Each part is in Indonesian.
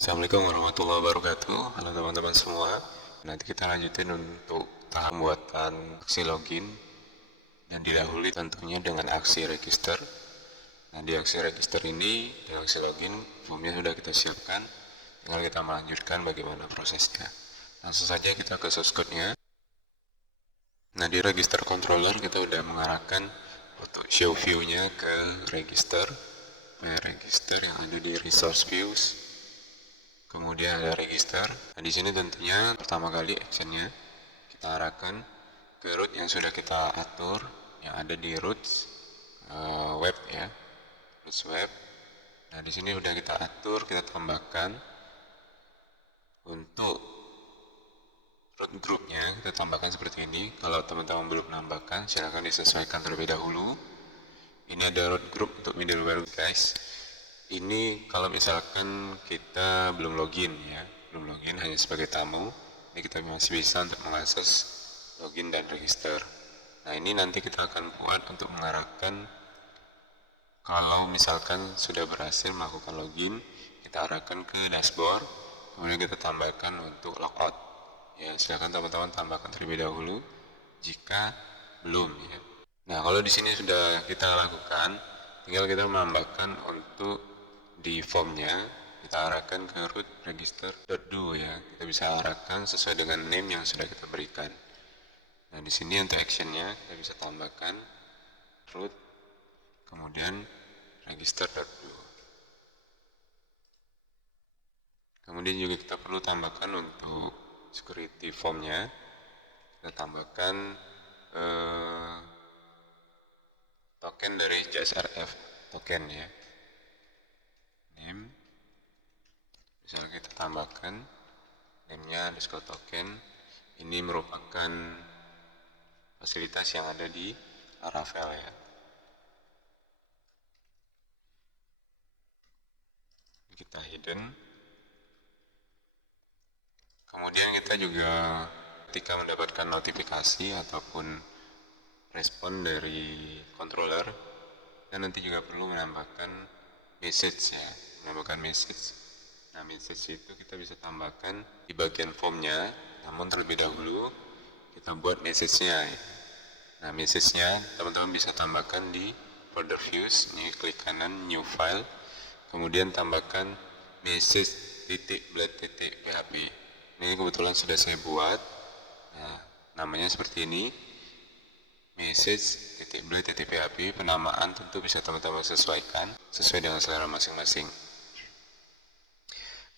Assalamualaikum warahmatullahi wabarakatuh. Halo teman-teman semua. Nanti kita lanjutin untuk tahap pembuatan aksi login yang didahului tentunya dengan aksi register. Nah, di aksi register ini, di aksi login, formnya sudah kita siapkan. Tinggal kita melanjutkan bagaimana prosesnya. Langsung saja kita ke source code-nya. Nah, di register controller kita sudah mengarahkan untuk show view-nya ke register. Register yang ada di resource views. Kemudian ada register. Nah, di sini tentunya pertama kali actionnya kita arahkan ke root yang sudah kita atur, yang ada di root web ya, root web. Nah, di sini sudah kita atur, kita tambahkan untuk root groupnya, kita tambahkan seperti ini. Kalau teman-teman belum menambahkan, silahkan disesuaikan terlebih dahulu. Ini ada root group untuk middleware guys. Ini kalau misalkan kita belum login ya, belum login hanya sebagai tamu, ini kita masih bisa untuk mengakses login dan register. Nah, ini nanti kita akan buat untuk mengarahkan kalau misalkan sudah berhasil melakukan login, kita arahkan ke dashboard, kemudian kita tambahkan untuk logout. Ya, silakan teman-teman tambahkan terlebih dahulu jika belum ya. Nah, kalau di sini sudah kita lakukan, tinggal kita menambahkan untuk di formnya kita arahkan ke root register.do ya. Kita bisa arahkan sesuai dengan name yang sudah kita berikan. Nah, di sini untuk actionnya kita bisa tambahkan root kemudian register.do. Kemudian juga kita perlu tambahkan untuk security formnya, kita tambahkan token dari JSRF token ya. Name, misalnya kita tambahkan name-nya underscore token. Ini merupakan fasilitas yang ada di Laravel ya. Kita hidden. Kemudian kita juga ketika mendapatkan notifikasi ataupun respon dari controller, dan nanti juga perlu menambahkan message ya, menambahkan message. Nah, message itu kita bisa tambahkan di bagian formnya, namun terlebih dahulu kita buat message-nya ya. Nah, message-nya teman-teman bisa tambahkan di folder views, ini klik kanan new file, kemudian tambahkan message.blade.php. Ini kebetulan sudah saya buat. Nah, namanya seperti ini, message.blade.php. Penamaan tentu bisa teman-teman sesuaikan sesuai dengan selera masing-masing.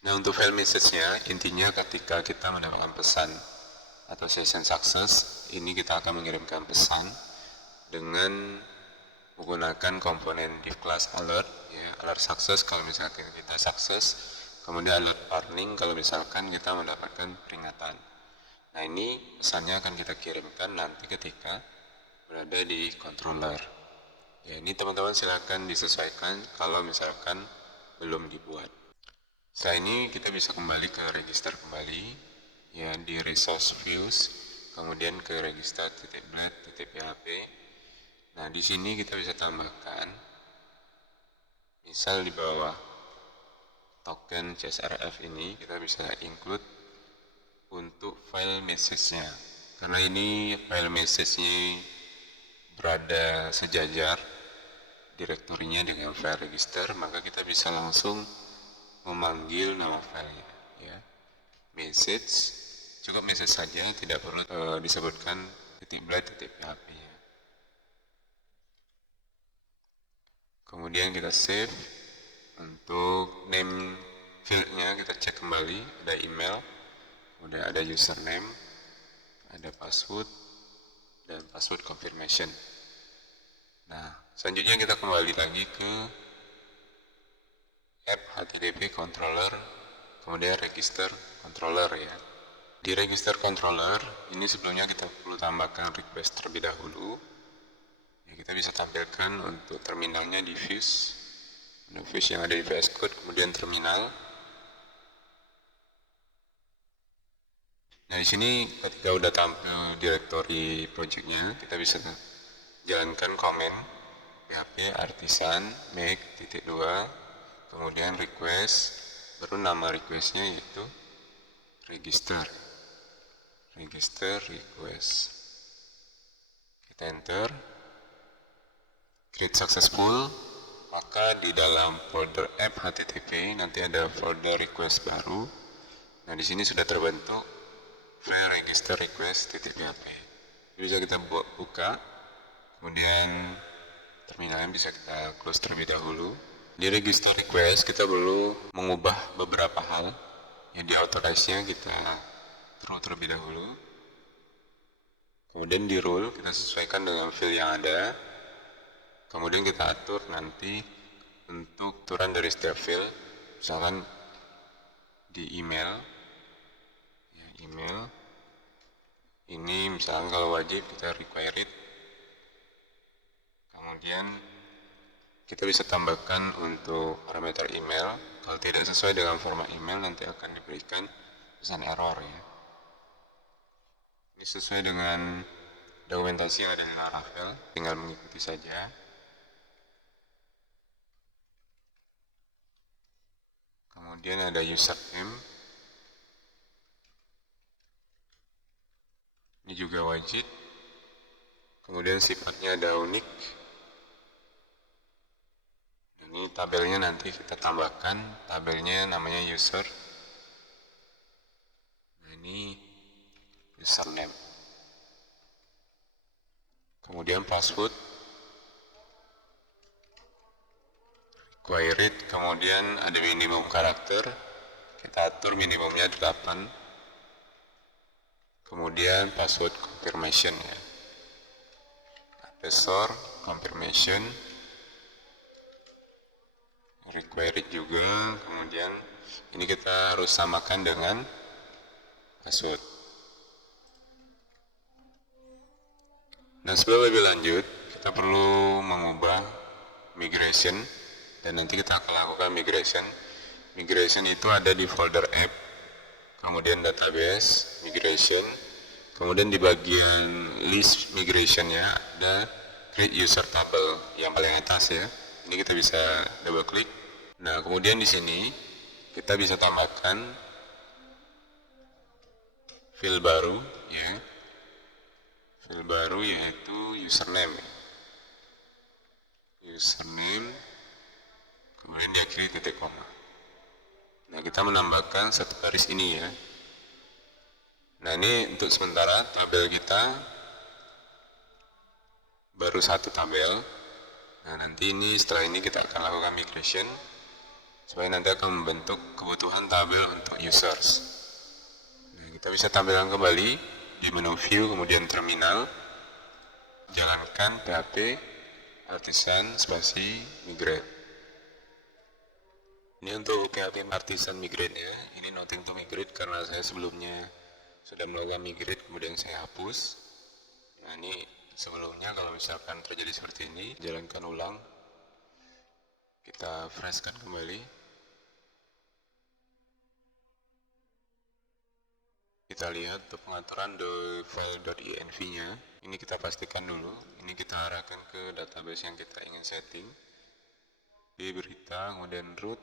Nah, untuk file message-nya, intinya ketika kita mendapatkan pesan atau session success, ini kita akan mengirimkan pesan dengan menggunakan komponen div class alert ya, alert success kalau misalkan kita sukses, kemudian alert warning kalau misalkan kita mendapatkan peringatan. Nah, ini pesannya akan kita kirimkan nanti ketika berada di controller. Ya, ini teman-teman silakan disesuaikan kalau misalkan belum dibuat. Setelah ini kita bisa kembali ke register kembali ya, di resource views, kemudian ke register.blade.php. Nah, di sini kita bisa tambahkan, misal di bawah token CSRF ini kita bisa include untuk file message-nya. Karena ini file message-nya berada sejajar direktorinya dengan file register, maka kita bisa langsung memanggil nama filenya ya. Message, cukup message saja, tidak perlu disebutkan .blade.php ya. Kemudian kita save. Untuk name fieldnya kita cek kembali, ada email, kemudian ada username, ada password, dan password confirmation. Nah, selanjutnya kita kembali lagi ke app HTTP controller, kemudian register controller ya. Di register controller ini sebelumnya kita perlu tambahkan request terlebih dahulu ya. Kita bisa tampilkan untuk terminalnya di views yang ada di VS Code, kemudian terminal. Nah, di sini ketika udah tampil directory projectnya, kita bisa jalankan komen php artisan make .2, kemudian request baru nama requestnya yaitu register request. Kita enter, create successful. Maka di dalam folder app HTTP nanti ada folder request baru. Nah, di sini sudah terbentuk file register request.php. Bisa kita buka, kemudian terminalnya bisa kita close terlebih dahulu. Di register request kita perlu mengubah beberapa hal yang di authorize-nya kita terlebih dahulu. Kemudian di rule kita sesuaikan dengan field yang ada. Kemudian kita atur nanti untuk turunan dari setiap field, misalkan di email ini misalkan kalau wajib kita require it. Kemudian kita bisa tambahkan untuk parameter email. Kalau tidak sesuai dengan format email nanti akan diberikan pesan error ya. Ini sesuai dengan dokumentasi yang ada di Laravel, tinggal mengikuti saja. Kemudian ada username, ini juga wajib. Kemudian sifatnya ada unik. Ini tabelnya nanti kita tambahkan, tabelnya namanya user. Nah, ini username. Kemudian password, required, kemudian ada minimum karakter, kita atur minimumnya 8. Kemudian password confirmation ya, password confirmation, required juga. Kemudian ini kita harus samakan dengan password. Nah, sebelum lebih lanjut kita perlu mengubah migration, dan nanti kita akan lakukan migration itu ada di folder app, kemudian database migration, kemudian di bagian list migration ya ada create user table yang paling atas ya. Ini kita bisa double klik. Nah, kemudian di sini kita bisa tambahkan field baru ya, field baru yaitu username, kemudian diakhiri titik koma. Nah, kita menambahkan satu baris ini ya. Nah, ini untuk sementara tabel kita baru satu tabel. Nah, nanti ini setelah ini kita akan lakukan migration supaya nanti akan membentuk kebutuhan tabel untuk users. Nah, kita bisa tampilkan kembali di menu view, kemudian terminal, jalankan php artisan spasi migrate. Ini untuk PHP artisan migrate ya. Ini nothing to migrate karena saya sebelumnya sudah melakukan migrate kemudian saya hapus. Nah, ini sebelumnya kalau misalkan terjadi seperti ini, jalankan ulang. Kita freshkan kembali. Kita lihat untuk pengaturan file.env-nya. Ini kita pastikan dulu. Ini kita arahkan ke database yang kita ingin setting. Di berita, kemudian root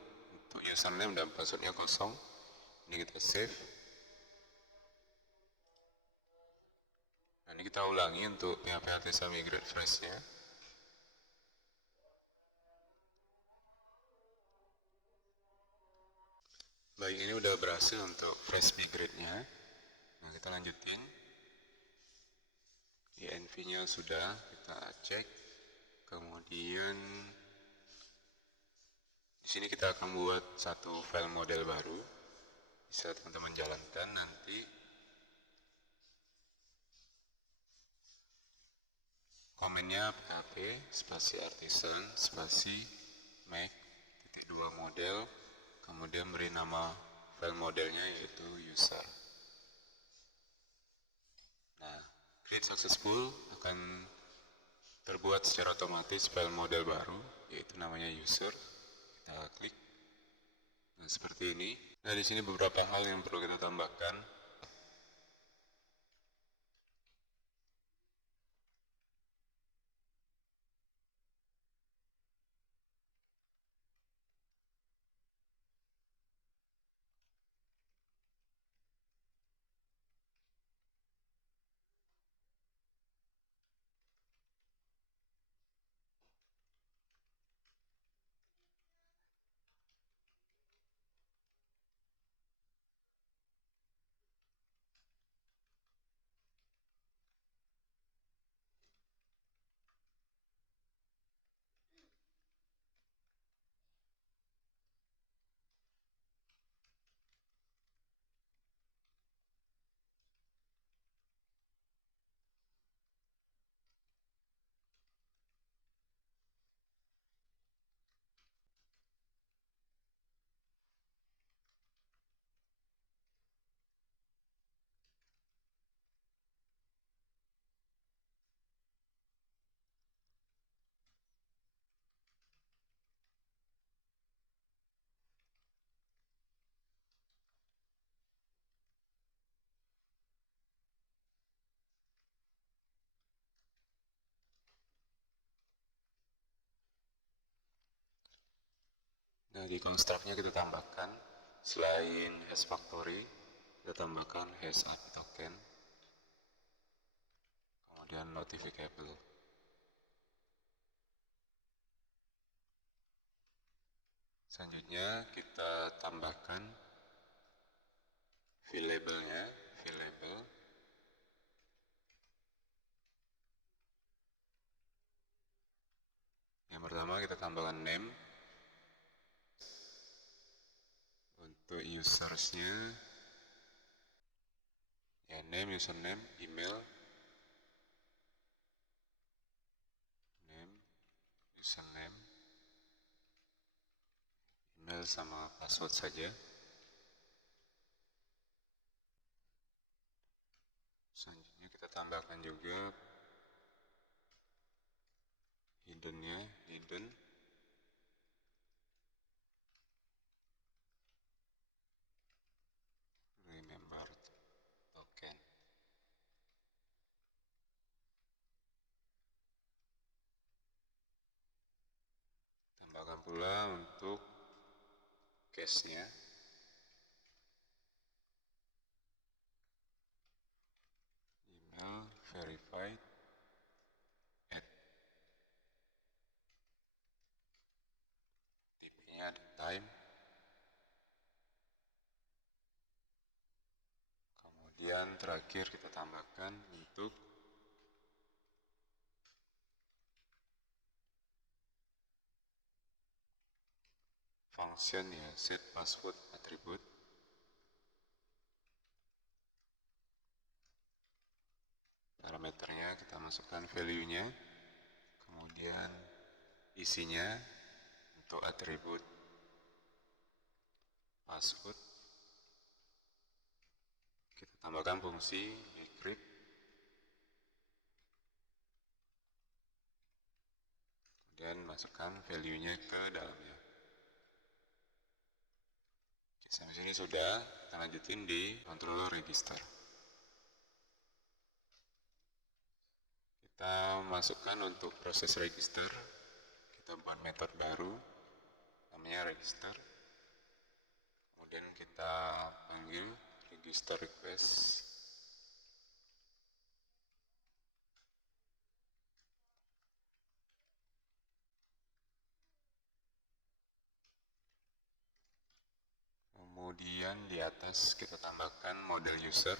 untuk username dan passwordnya kosong. Ini kita save. Nah, ini kita ulangi untuk PHP artisan migrate fresh-nya. Baik, ini udah berhasil untuk fresh migrate-nya. Nah, kita lanjutin. env-nya sudah kita cek. Kemudian di sini kita akan buat satu file model baru. Bisa teman-teman jalankan nanti. Komennya php spasi artisan spasi make .2 model, kemudian beri nama file modelnya yaitu user. Nah, create successful akan terbuat secara otomatis file model baru yaitu namanya user. Kita klik. Nah, seperti ini. Nah, di sini beberapa hal yang perlu kita tambahkan. Nah, di construct-nya kita tambahkan selain hash factory, kita tambahkan hash API token, kemudian notificable. Selanjutnya kita tambahkan variable-nya, variable. Yang pertama kita tambahkan name. Untuk usersnya, ya name, username, email, name, username, email sama password saja. Selanjutnya kita tambahkan juga hidden-nya, hidden. Remember token. Tambahkan pula untuk cache-nya. Email verified at TP-nya di time. Kemudian terakhir kita tambahkan untuk function ya, set password attribute. Parameternya kita masukkan value-nya, kemudian isinya untuk atribut password kita tambahkan fungsi decrypt, kemudian masukkan value-nya ke dalamnya. Sampai sini sudah, kita lanjutin di controller register. Kita masukkan untuk proses register, kita buat metode baru, namanya register. Kemudian kita panggil register request. Kemudian di atas kita tambahkan model user.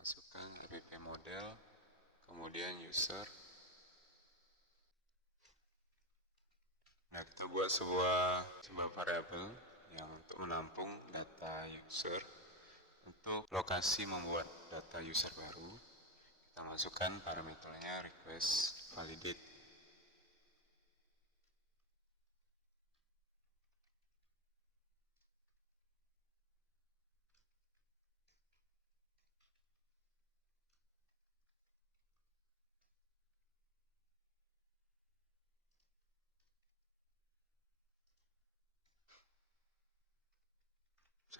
Masukkan app model, kemudian user. Nah, kita buat sebuah variabel yang untuk menampung data user. Untuk lokasi membuat data user baru, kita masukkan parameternya request validate.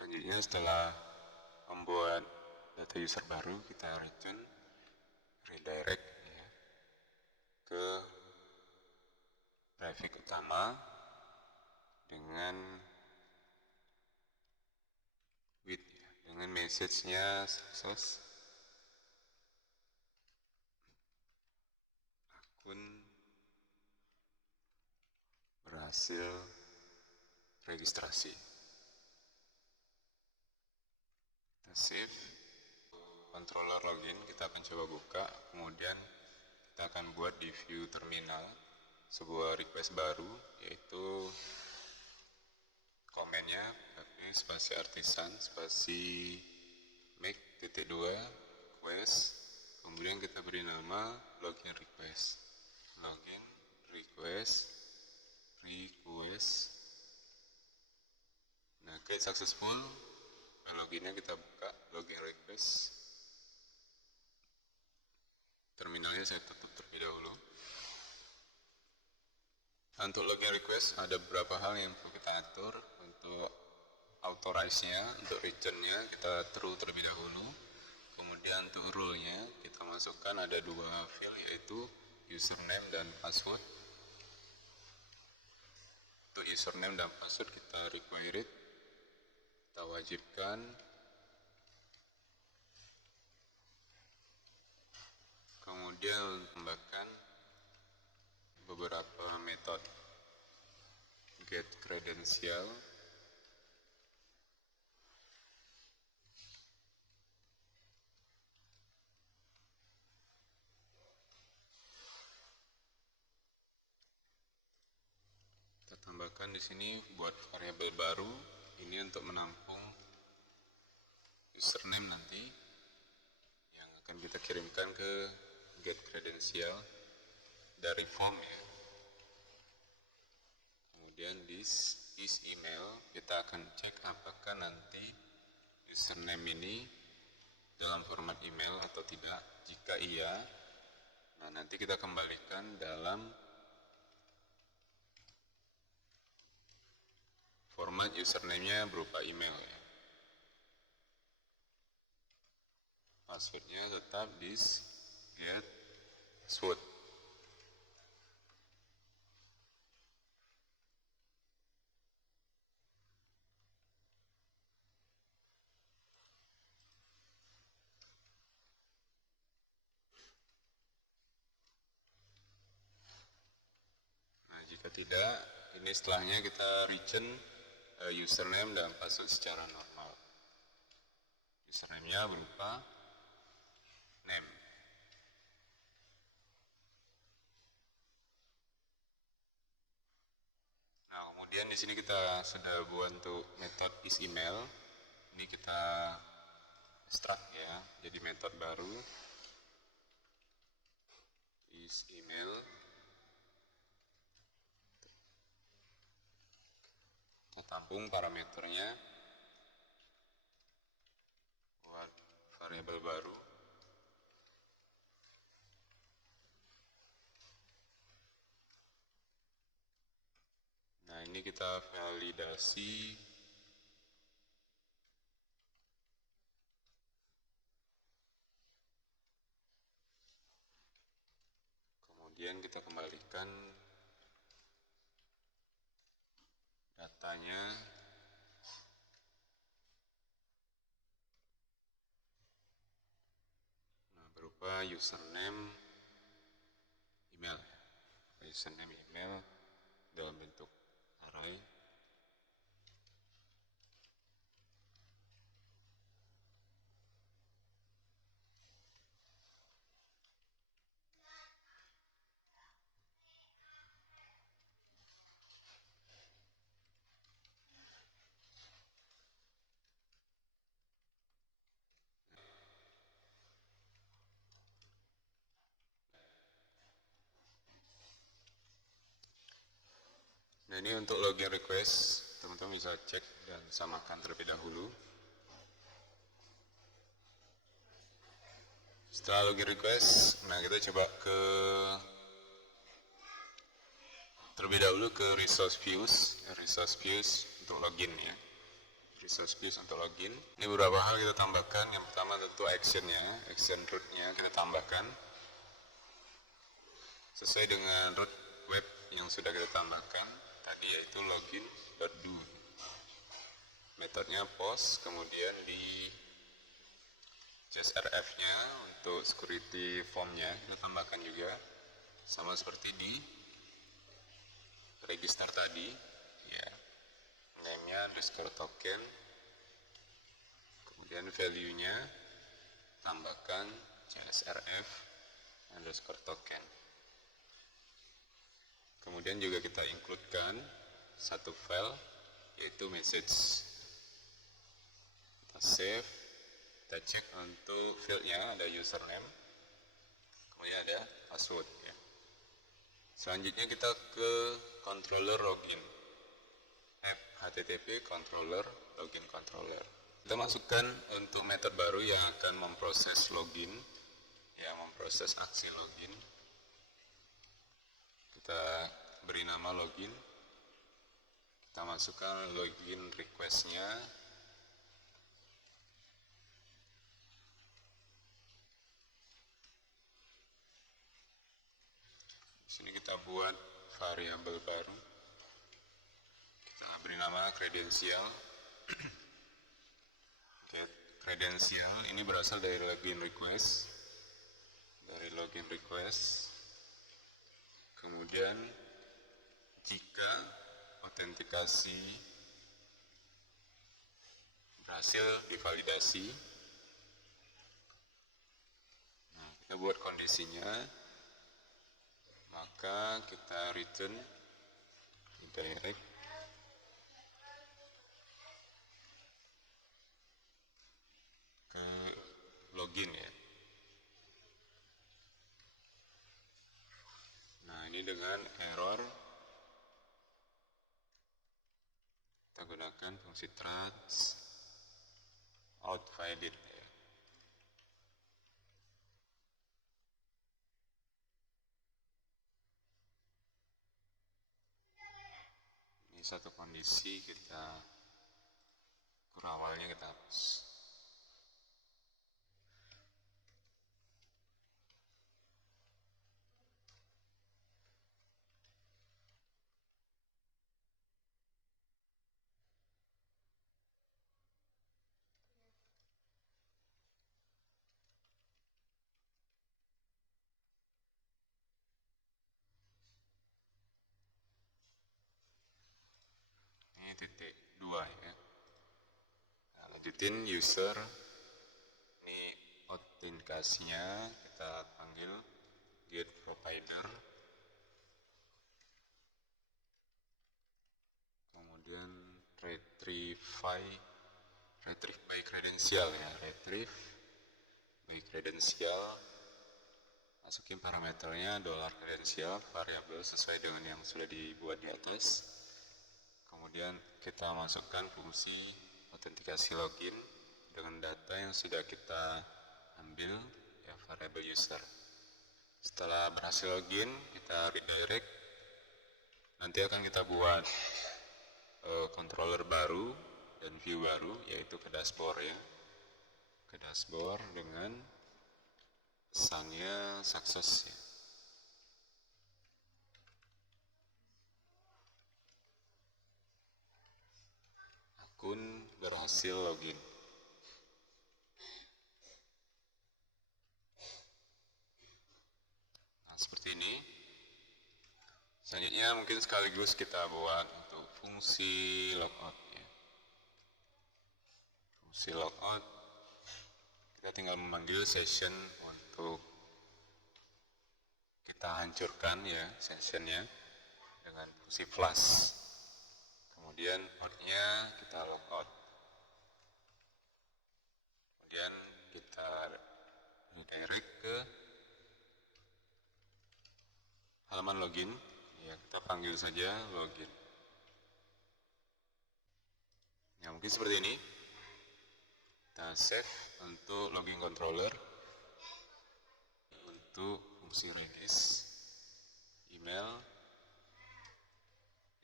Selanjutnya setelah membuat data user baru, kita return redirect ya, ke traffic utama dengan with ya, dengan message-nya success akun berhasil registrasi. Kita save. Controller login kita akan coba buka, kemudian kita akan buat di view terminal sebuah request baru, yaitu komennya pakai spasi artisan spasi make .2 request, kemudian kita beri nama login request. Login request. Nah, create successful. Loginnya kita buka, login request. Terminalnya saya tutup terlebih dahulu. Untuk login request ada beberapa hal yang perlu kita atur. Untuk authorize-nya, untuk region-nya kita true terlebih dahulu. Kemudian untuk rule-nya kita masukkan ada dua field, yaitu username dan password. Untuk username dan password kita require it, kita wajibkan. Kemudian tambahkan beberapa metode get credential, kita tambahkan di sini buat variabel baru ini untuk menampung username nanti yang akan kita kirimkan ke get credential dari form ya. Kemudian this is email, kita akan cek apakah nanti username ini dalam format email atau tidak. Jika iya, nah nanti kita kembalikan dalam format username-nya berupa email ya. Passwordnya tetap this get password. Nah, jika tidak, ini setelahnya kita return username dan password secara normal. Username-nya berupa name. Nah, kemudian di sini kita sudah buat untuk metode is email. Ini kita extract ya, jadi metode baru is email. Kita tampung parameternya buat variabel baru. Nah, ini kita validasi kemudian kita kembalikan datanya berupa username email, username email dalam bentuk array. Nah, ini untuk login request, teman-teman bisa cek dan samakan terlebih dahulu. Setelah login request, nah kita coba terlebih dahulu ke resource views untuk login ya. Resource views untuk login. Ini beberapa hal kita tambahkan. Yang pertama tentu action root-nya kita tambahkan sesuai dengan root web yang sudah kita tambahkan tadi, yaitu login.do. Metodenya post, kemudian di CSRF-nya untuk security form-nya kita tambahkan juga sama seperti di register tadi ya. Name-nya underscore token, kemudian value-nya tambahkan CSRF underscore token. Kemudian juga kita include-kan satu file yaitu message. Kita save, kita cek untuk field-nya ada username, kemudian ada password ya. Selanjutnya kita ke controller login, http controller login controller. Kita masukkan untuk metode baru yang akan memproses login ya, memproses aksi login. Kita beri nama login, kita masukkan login request-nya, Di sini kita buat variabel baru. Kita beri nama kredensial. Oke, kredensial ini berasal dari login request. Kemudian jika autentikasi berhasil divalidasi, nah, kita buat kondisinya, maka kita return direct ke login ya. Nah, ini dengan error kita gunakan fungsi trans out valid ya. Ini satu kondisi, kita awalnya kita hapus. Ini titik 2 ya. Nah, lanjutin user, ini autentikasinya kita panggil get provider, kemudian retrieve by credential ya, retrieve by credential, masukin parameternya $credential variabel sesuai dengan yang sudah dibuat di atas. Kemudian kita masukkan fungsi autentikasi login dengan data yang sudah kita ambil ya, variable user. Setelah berhasil login, kita redirect. Nanti akan kita buat controller baru dan view baru, yaitu ke dashboard ya. Ke dashboard dengan pesannya sukses ya. Akun berhasil login. Nah, seperti ini. Selanjutnya mungkin sekaligus kita buat untuk fungsi logout ya. Fungsi logout, kita tinggal memanggil session untuk kita hancurkan ya sessionnya dengan fungsi flush. Kemudian outnya kita logout. Kemudian kita redirect ke halaman login ya, kita panggil saja login ya, mungkin seperti ini. Kita save untuk login controller. Untuk fungsi redis, email,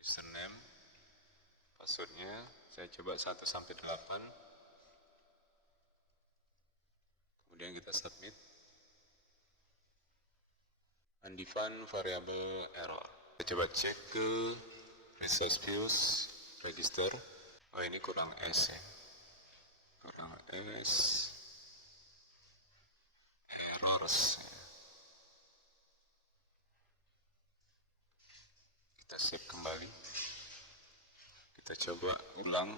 username, passwordnya saya coba 1 sampai 8. Kemudian kita submit. Undefined variable error. Kita coba cek ke resource views register. Oh, ini kurang S ya. Kurang S. Errors. Kita save kembali. Kita coba ulang.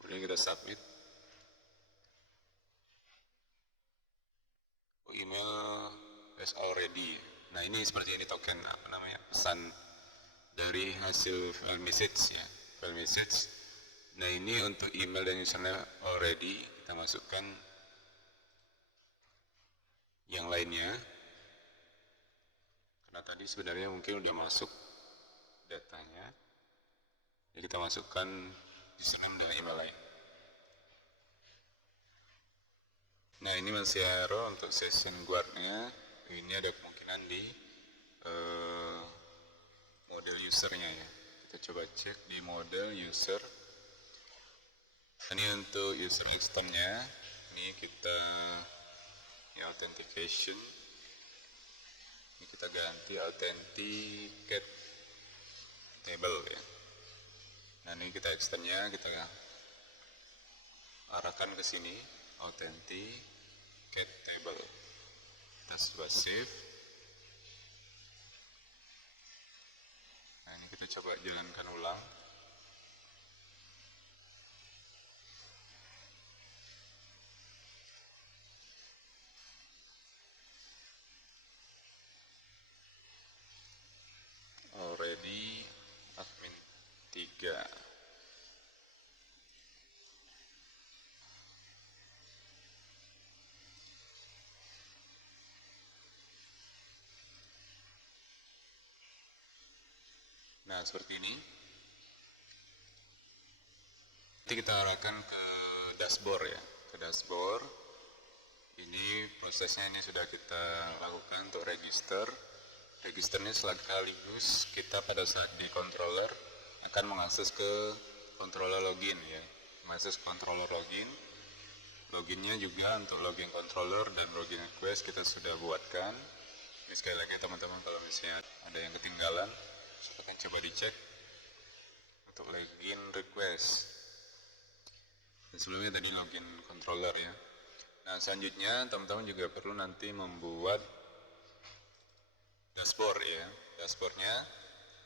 Kemudian kita submit. Email is already. Nah, ini seperti ini token apa namanya, pesan dari hasil file message ya, file message. Nah, ini untuk email dan username already, kita masukkan yang lainnya karena tadi sebenarnya mungkin udah masuk datanya, jadi kita masukkan username dan email lain. Nah, ini masih error untuk session guardnya. Ini ada kemungkinan di usernya ya. Kita coba cek di mode user. Ini untuk user customnya. Ini kita authentication. Ini kita ganti authenticate table ya. Nah ini kita extendnya, kita arahkan ke sini, authenticate table. Kita coba save. Nah ini kita coba jalankan ulang. Already admin 3. Nah seperti ini. Nanti kita arahkan ke dashboard ya, ke dashboard. Ini prosesnya ini sudah kita lakukan untuk register. Registernya sekaligus kita pada saat di controller akan mengakses ke controller login ya, mengakses controller login. Loginnya juga untuk login controller dan login request kita sudah buatkan. Ini sekali lagi teman-teman, kalau misalnya ada yang ketinggalan, silakan coba dicek untuk login request. Dan sebelumnya tadi login controller ya. Nah selanjutnya teman-teman juga perlu nanti membuat dashboard ya. Dashboardnya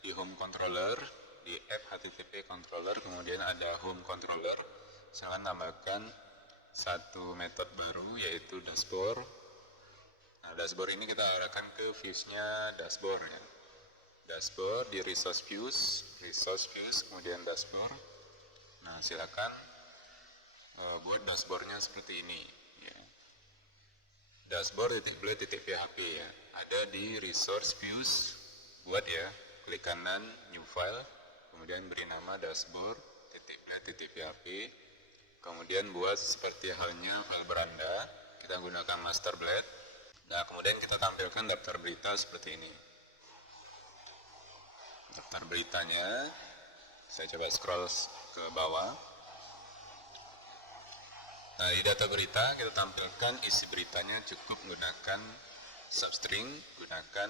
di home controller, di app HTTP controller, kemudian ada home controller. Silahkan tambahkan satu metode baru yaitu dashboard. Nah dashboard ini kita arahkan ke views-nya dashboard ya. Dashboard di resource views, kemudian dashboard. Nah silakan buat dashboardnya seperti ini ya. Dashboard.blade.php ya, ada di resource views, buat ya, klik kanan new file, kemudian beri nama dashboard.blade.php, kemudian buat seperti halnya file beranda, kita gunakan master blade. Nah kemudian kita tampilkan daftar berita seperti ini. Daftar beritanya, saya coba scroll ke bawah. Nah di data berita kita tampilkan isi beritanya cukup menggunakan substring, gunakan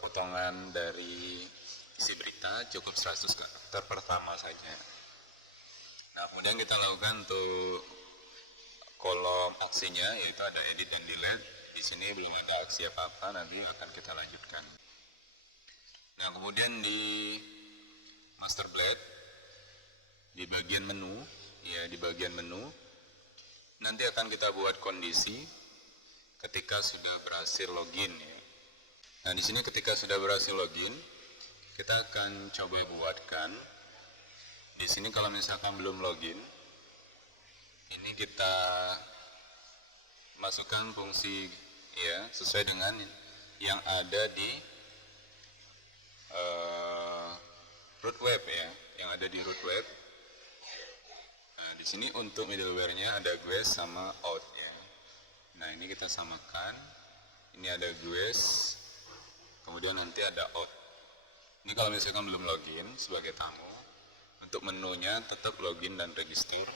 potongan dari isi berita cukup 100 karakter pertama saja. Nah kemudian kita lakukan untuk kolom aksinya, yaitu ada edit dan delete. Di sini belum ada aksi apa-apa, nanti akan kita lanjutkan. Nah kemudian di master blade di bagian menu ya, di bagian menu nanti akan kita buat kondisi ketika sudah berhasil login ya. Nah di sini ketika sudah berhasil login, kita akan coba buatkan. Di sini kalau misalkan belum login, ini kita masukkan fungsi ya sesuai dengan yang ada di root web ya, yang ada di root web. Nah, di sini untuk middleware-nya ada guest sama out ya. Nah, ini kita samakan. Ini ada guest, kemudian nanti ada out. Ini kalau misalkan belum login sebagai tamu, untuk menunya tetap login dan register.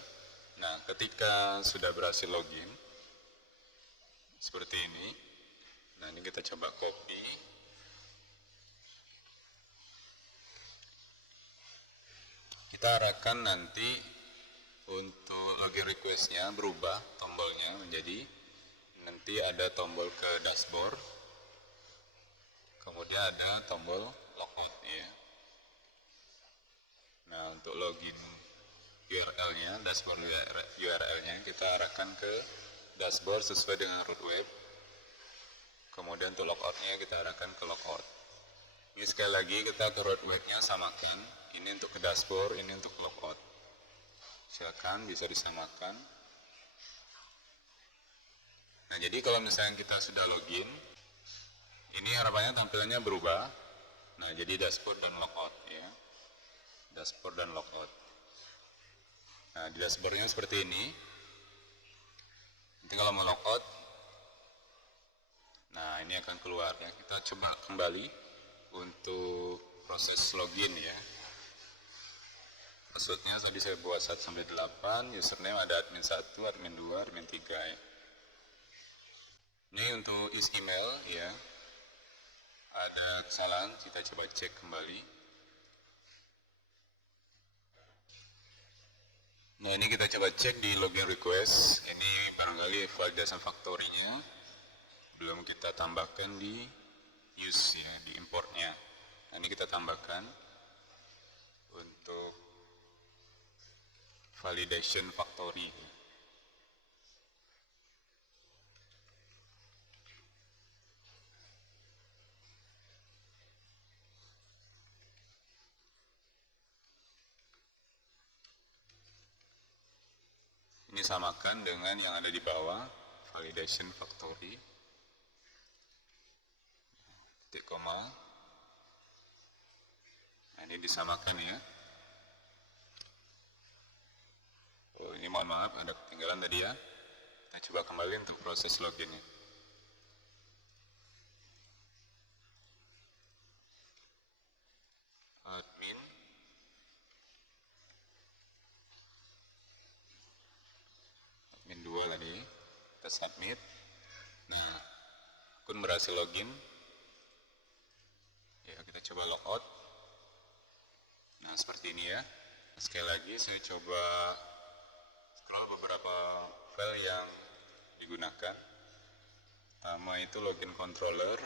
Nah, ketika sudah berhasil login, seperti ini. Nah, ini kita coba copy. Kita arahkan nanti untuk login request-nya berubah tombolnya menjadi nanti ada tombol ke dashboard, kemudian ada tombol logout ya. Nah untuk login URL-nya, dashboard URL-nya kita arahkan ke dashboard sesuai dengan root web. Kemudian untuk logout-nya kita arahkan ke logout. Ini sekali lagi kita ke root web-nya samakan. Ini untuk ke dashboard, ini untuk logout. Silakan bisa disamakan. Nah jadi kalau misalnya kita sudah login, ini harapannya tampilannya berubah. Nah jadi dashboard dan logout ya, dashboard dan logout. Nah di dashboardnya seperti ini. Nanti kalau mau logout, nah ini akan keluar ya. Kita coba kembali untuk proses login ya. Passwordnya tadi saya buat 1 sampai 8, username ada admin 1, admin 2, admin 3 ya. Ini untuk isi email ya. Ada kesalahan, kita coba cek kembali. Nah, ini kita coba cek di login request. Ini barangkali validasi factory-nya belum kita tambahkan di use ya, di importnya. Nah, ini kita tambahkan untuk validation factory. Ini samakan dengan yang ada di bawah, validation factory. Titik koma. Nah, ini disamakan ya. Oh, ini mohon maaf ada ketinggalan tadi ya. Kita coba kembali untuk proses loginnya. Admin admin 2 tadi, kita submit. Nah, akun berhasil login ya, kita coba logout. Nah, seperti ini ya. Sekali lagi saya coba scroll beberapa file yang digunakan. Pertama itu login controller,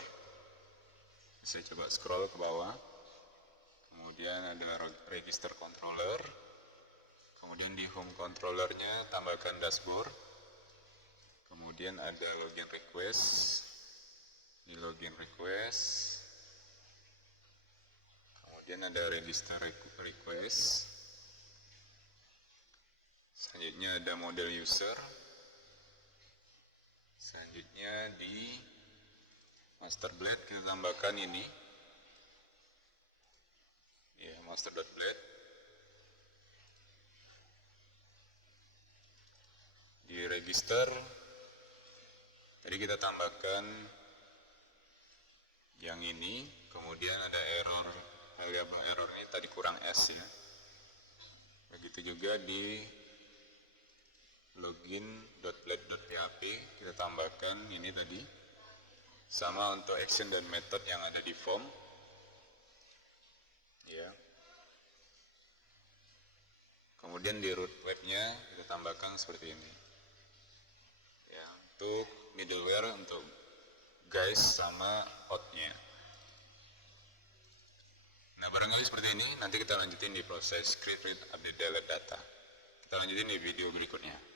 saya coba scroll ke bawah. Kemudian ada register controller. Kemudian di home controllernya tambahkan dashboard. Kemudian ada login request. Di login request. Kemudian ada register request. Selanjutnya ada model user. Selanjutnya di master blade kita tambahkan ini. Ya, master.blade. Di register tadi kita tambahkan yang ini, kemudian ada error, variable error ini tadi kurang S ya. Begitu juga di login.blade.php kita tambahkan ini tadi. Sama untuk action dan method yang ada di form. Ya. Kemudian di root webnya kita tambahkan seperti ini. Ya, untuk middleware untuk guys sama hotnya. Nah, barangkali seperti ini. Nanti kita lanjutin di proses create, read, update, delete data. Kita lanjutin di video berikutnya.